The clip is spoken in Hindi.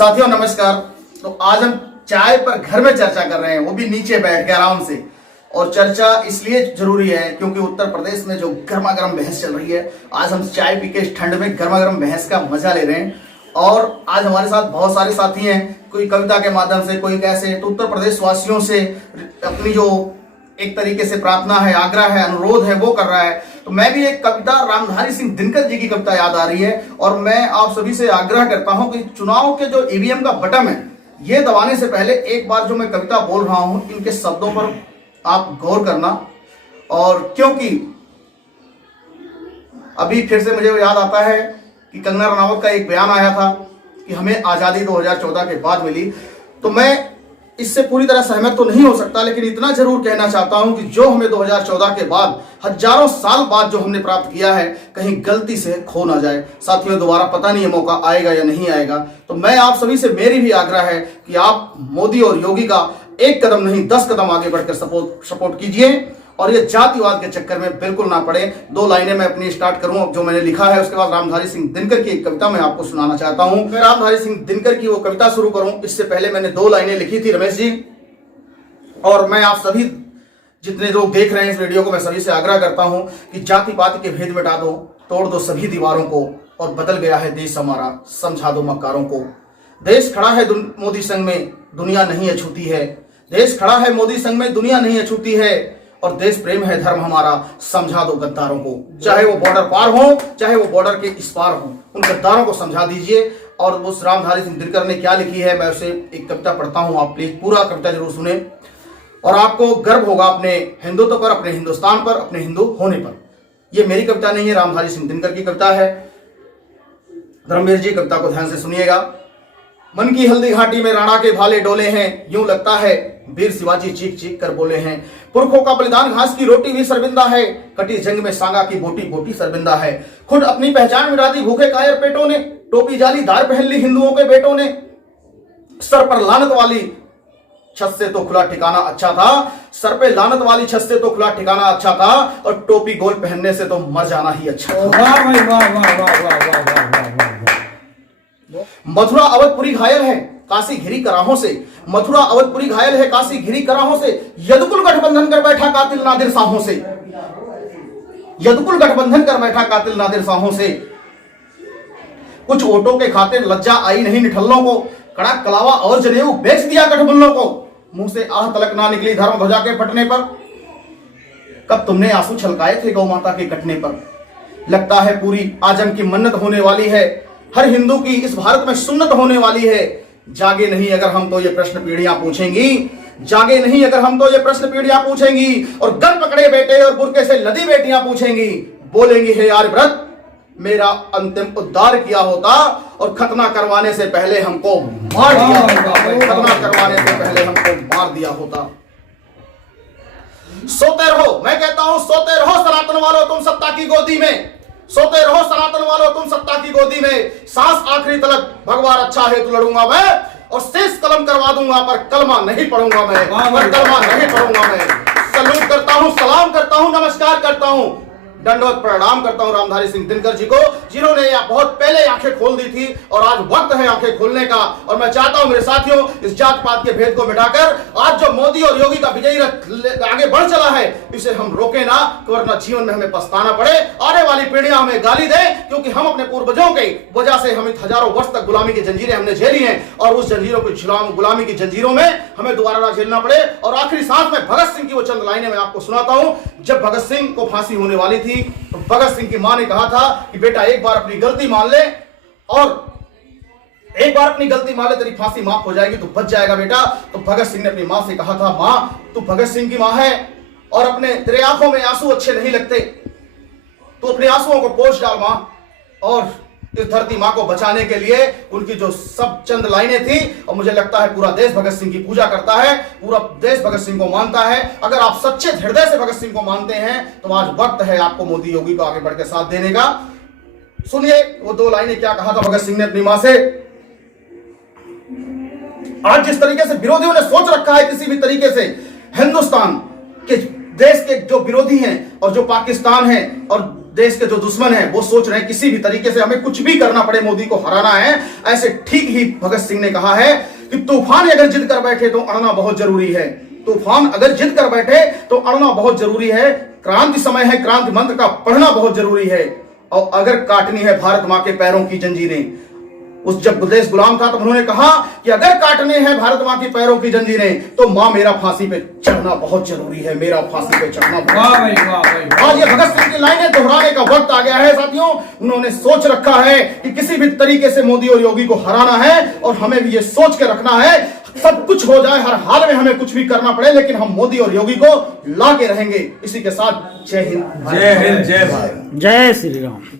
साथियों नमस्कार। तो आज हम चाय पर घर में चर्चा कर रहे हैं, वो भी नीचे बैठ के आराम से। और चर्चा इसलिए जरूरी है क्योंकि उत्तर प्रदेश में जो गर्मा गर्म बहस चल रही है, आज हम चाय पी के इस ठंड में गर्मा गर्म बहस का मजा ले रहे हैं। और आज हमारे साथ बहुत सारे साथी हैं, कोई कविता के माध्यम से, कोई कैसे। तो उत्तर प्रदेश वासियों से अपनी जो एक तरीके से प्रार्थना है, आग्रह है, अनुरोध है, वो कर रहा है। तो मैं भी एक कविता रामधारी सिंह दिनकर जी की कविता याद आ रही है और मैं आप सभी से आग्रह करता हूं कि चुनाव के जो ईवीएम का बटन है, ये दबाने से पहले एक बार जो मैं कविता बोल रहा हूं, इनके शब्दों पर आप गौर करना। और क्योंकि अभी फिर से मुझे याद आता है कि कंगना रनावत का एक बयान आया था कि हमें आजादी 2014 के बाद मिली। तो मैं इससे पूरी तरह सहमत तो नहीं हो सकता, लेकिन इतना जरूर कहना चाहता हूं कि जो हमें 2014 के बाद हजारों साल बाद जो हमने प्राप्त किया है, कहीं गलती से खो ना जाए। साथियों दोबारा पता नहीं ये मौका आएगा या नहीं आएगा। तो मैं आप सभी से मेरी भी आग्रह है कि आप मोदी और योगी का एक कदम नहीं 10 कदम आगे बढ़कर सपोर्ट कीजिए और ये जातिवाद के चक्कर में बिल्कुल ना पड़े। 2 लाइनें मैं अपनी स्टार्ट करूं अब जो मैंने लिखा है, उसके बाद रामधारी सिंह दिनकर की एक कविता मैं आपको सुनाना चाहता हूं। मैं रामधारी सिंह दिनकर की वो कविता शुरू करूं इससे पहले मैंने 2 लाइनें लिखी थी रमेश जी। और मैं आप सभी जितने लोग देख रहे हैं इस वीडियो को, मैं सभी से आग्रह करता हूं कि जाति पाति के भेद मिटा दो, तोड़ दो सभी दीवारों को, और बदल गया है देश हमारा, समझा दो मक्कारों को। देश खड़ा है मोदी संग में, दुनिया नहीं अछूती है। देश खड़ा है मोदी संग में, दुनिया नहीं अछूती है। और देश प्रेम है धर्म हमारा, समझा दो गद्दारों को। चाहे वो बॉर्डर पार हो, चाहे वो बॉर्डर के इस पार हो, उन गद्दारों को समझा दीजिए। और उस रामधारी सिंह दिनकर ने क्या लिखी है, मैं उसे एक कविता पढ़ता हूं, आप प्लीज पूरा कविता जरूर सुने और आपको गर्व होगा अपने हिंदुत्व पर, अपने हिंदुस्तान पर, अपने हिंदू होने पर। यह मेरी कविता नहीं है, रामधारी सिंह दिनकर की कविता है। धर्मवीर जी कविता को ध्यान से सुनिएगा। मन की हल्दी घाटी में राणा के भाले डोले हैं, यूं लगता है वीर शिवाजी चीख चीख कर बोले हैं। पुरखों का बलिदान घास की रोटी भी शर्मिंदा है, कटी जंग में सांगा की बोटी बोटी शर्मिंदा है। खुद अपनी पहचान मिटा दी भूखे कायर पेटों ने, टोपी जालीदार पहन ली हिंदुओं के बेटों ने। सर पर लानत वाली छत से तो खुला ठिकाना अच्छा था, सर पे लानत वाली छत से तो खुला ठिकाना अच्छा था, और टोपी गोल पहनने से तो मर जाना ही अच्छा था। वाह भाई वाह वाह वाह वाह वाह वाह वाह। मथुरा अवधपुरी घायल है काशी घिरी कराहों से, मथुरा अवधपुरी घायल है काशी घिरी कराहों से। यदुकुल गठबंधन कर बैठा कातिल नादिर शाहों से, यदुकुल गठबंधन कर बैठा कातिल नादिर शाहों से। कुछ वोटों के खातिर लज्जा आई नहीं निठल्लों को, कड़ा कलावा और जनेऊ बेच दिया गठबंधनों को। मुंह से आह तलक ना निकली धर्म ध्वजा के फटने पर, कब तुमने आंसू छलकाए थे गौ माता के कटने पर। लगता है पूरी आजम की मन्नत होने वाली है, हर हिंदू की इस भारत में सुन्नत होने वाली है। जागे नहीं अगर हम तो ये प्रश्न पीढ़ियां पूछेंगी, जागे नहीं अगर हम तो ये प्रश्न पीढ़ियां पूछेंगी। और गन पकड़े बेटे और बुरके से लदी बेटियां पूछेंगी, बोलेंगी हे आर्यव्रत मेरा अंतिम उद्धार किया होता, और खतना करवाने से पहले हमको मार दिया होता, खतना करवाने से पहले हमको मार दिया होता। सोते रहो, मैं कहता हूं सोते रहो सनातन वालों तुम सत्ता की गोदी में, सोते रहो सनातन वालों तुम सत्ता की गोदी में। सांस आखिरी तलक भगवान अच्छा है तो लड़ूंगा मैं, और शेष कलम करवा दूंगा पर कलमा नहीं पढ़ूंगा मैं, पर कलमा नहीं पढ़ूंगा मैं। सल्यूट करता हूं, सलाम करता हूं, नमस्कार करता हूं, दंडवत प्रणाम करता हूं रामधारी सिंह दिनकर जी को, जिन्होंने यह बहुत पहले आंखें खोल दी थी और आज वक्त है आंखें खोलने का। और मैं चाहता हूं मेरे साथियों, इस जात पात के भेद को मिटाकर आज जो मोदी और योगी का विजयी रथ आगे बढ़ चला है, इसे हम रोके ना, वरना जीवन में हमें पछताना पड़े, आने वाली पीढ़ियां हमें गाली दे, क्योंकि हम अपने पूर्वजों के वजह से हमें हजारों वर्ष तक गुलामी की जंजीरें हमने झेली हैं, और उस जंजीरों की गुलामी की जंजीरों में हमें दोबारा ना झेलना पड़े। और आखिरी सांस में भगत सिंह की वो चंद लाइनें मैं आपको सुनाता हूं। जब भगत सिंह को फांसी होने वाली थी, तो भगत सिंह की मां ने कहा था कि बेटा एक बार अपनी गलती मान ले, और एक बार अपनी गलती मान ले, तेरी फांसी माफ हो जाएगी, तू बच जाएगा बेटा। तो भगत सिंह ने अपनी मां से कहा था, मां तू भगत सिंह की मां है, और अपने तेरे आंखों में आंसू अच्छे नहीं लगते, तू अपने आंसुओं को पोंछ डाल मां। और इस धरती मां को बचाने के लिए उनकी जो सब चंद लाइनें थी, और मुझे लगता है पूरा देश भगत सिंह की पूजा करता है, पूरा देश भगत सिंह को मानता है। अगर आप सच्चे हृदय से भगत सिंह को मानते हैं तो आज वक्त है आपको मोदी योगी को आगे बढ़ के साथ देने का। सुनिए वो 2 लाइनें क्या कहा था भगत सिंह ने अपनी मां से। आज जिस तरीके से विरोधियों ने सोच रखा है किसी भी तरीके से हिंदुस्तान के देश के जो विरोधी हैं और जो पाकिस्तान है और देश के जो दुश्मन हैं वो सोच रहे हैं किसी भी तरीके से हमें कुछ भी करना पड़े, मोदी को हराना है। ऐसे ठीक ही भगत सिंह ने कहा है कि तूफान अगर जिद कर बैठे तो अड़ना बहुत जरूरी है। तूफान अगर जिद कर बैठे तो अड़ना बहुत जरूरी है। क्रांति समय है, क्रांति मंत्र का पढ़ना बहुत जरूरी है। और अगर काटनी है भारत मां के पैरों की जंजीरें, उस जब देश गुलाम था तो उन्होंने कहा कि अगर काटने हैं भारत मां के पैरों की जंजीरें तो मां मेरा फांसी पे चढ़ना बहुत जरूरी है, मेरा फांसी पे चढ़ना वाह भाई वाह भाई। आज ये भगत सिंह की लाइनें दोहराने का वक्त आ गया है साथियों। उन्होंने सोच रखा है कि किसी भी तरीके से मोदी और योगी को हराना है और हमें भी ये सोच के रखना है, सब कुछ हो जाए, हर हाल में हमें कुछ भी करना पड़े, लेकिन हम मोदी और योगी को ला के रहेंगे। इसी के साथ जय हिंद, जय हिंद, जय भारत, जय श्री राम।